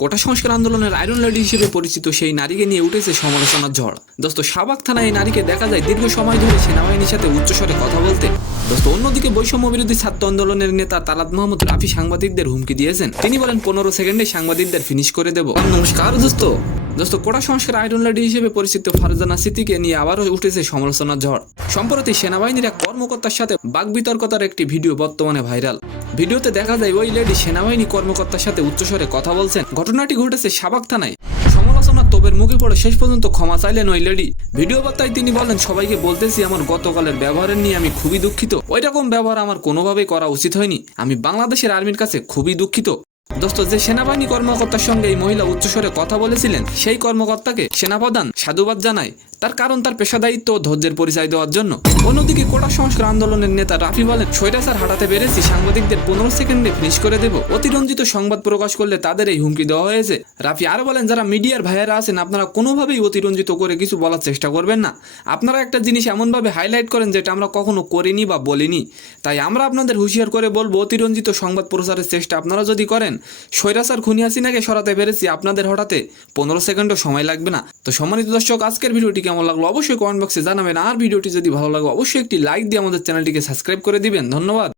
কোটা সংস্কার আন্দোলনের iron lady হিসেবে পরিচিত সেই নারীকে নিয়ে উঠেছে সমালোচনার ঝড়। দোস্ত, শাহবাগ থানায় এই নারীকে দেখা যায় দীর্ঘ সময় ধরে সেনাবাহিনীর সাথে উচ্চস্বরে কথা বলতে। দোস্ত, অন্যদিকে বৈষম্য বিরোধী ছাত্র আন্দোলনের নেতা তালাত মাহমুদ রাফি সাংবাদিকদের হুমকি দিয়েছেন। তিনি বলেন 15 সেকেন্ডে সাংবাদিকদের ফিনিশ করে দেব। নমস্কার দোস্ত। কোটা সংস্কার আয়রন লেডি হিসেবে পরিচিত ফারজানা সিদ্দিকীকে নিয়ে আবারও উঠেছে সমালোচনার ঝড়। সম্প্রতি সেনাবাহিনীর এক কর্মকর্তার সাথে বাকবিতর্কতার একটি ভিডিও বর্তমানে ভাইরাল। ভিডিওতে দেখা যায় ওই লেডি সেনাবাহিনী কর্মকর্তার সাথে উচ্চস্বরে কথা বলছেন। ঘটনাটি ঘটেছে শাহবাগ থানায়। সমালোচনার তোপের মুখে পড়ে শেষ পর্যন্ত ক্ষমা চাইলেন ওই লেডি। ভিডিও বার্তায় তিনি বলেন, সবাইকে বলতেছি আমার গতকালের ব্যবহারের নিয়ে আমি খুবই দুঃখিত। ওই রকম ব্যবহার আমার কোনোভাবেই করা উচিত হয়নি। আমি বাংলাদেশের আর্মির কাছে খুবই দুঃখিত। দোস্ত, যে সেনাবাহিনী কর্মকর্তার সঙ্গে এই মহিলা উচ্চস্বরে কথা বলেছিলেন সেই কর্মকর্তাকে সেনাপ্রধান সাধুবাদ জানায়, তার কারণ তার পেশাদায়িত্ব ও ধৈর্যের পরিচয় দেওয়ার জন্য। অন্যদিকে কোটা সংস্কার আন্দোলনের নেতা রাফি বলেন, স্বৈরাচার হাঁটাতে পেরেছি, সাংবাদিকদের 15 সেকেন্ডে ফিনিশ করে দেব। অতিরঞ্জিত সংবাদ প্রকাশ করলে তাদের এই হুমকি দেওয়া হয়েছে। রাফি আরো বলেন, যারা মিডিয়ার ভাইয়েরা আছেন আপনারা কোনোভাবেই অতিরঞ্জিত করে কিছু বলার চেষ্টা করবেন না। আপনারা একটা জিনিস এমনভাবে হাইলাইট করেন যেটা আমরা কখনো করিনি বা বলিনি। তাই আমরা আপনাদের হুঁশিয়ার করে বলবো, অতিরঞ্জিত সংবাদ প্রচারের চেষ্টা আপনারা যদি করেন, স্বৈরাচার খুনি হাসিনাকে সরাতে পেরেছি, আপনাদের হঠাতে 15 সেকেন্ডও সময় লাগবে না। তো সম্মানিত দর্শক, আজকের ভিডিওটি কেমন লাগলো অবশ্যই কমেন্ট বক্সে জানাবেন। আর ভিডিওটি যদি ভালো লাগে অবশ্যই একটি লাইক দিয়ে আমাদের চ্যানেলটিকে সাবস্ক্রাইব করে দিবেন। ধন্যবাদ।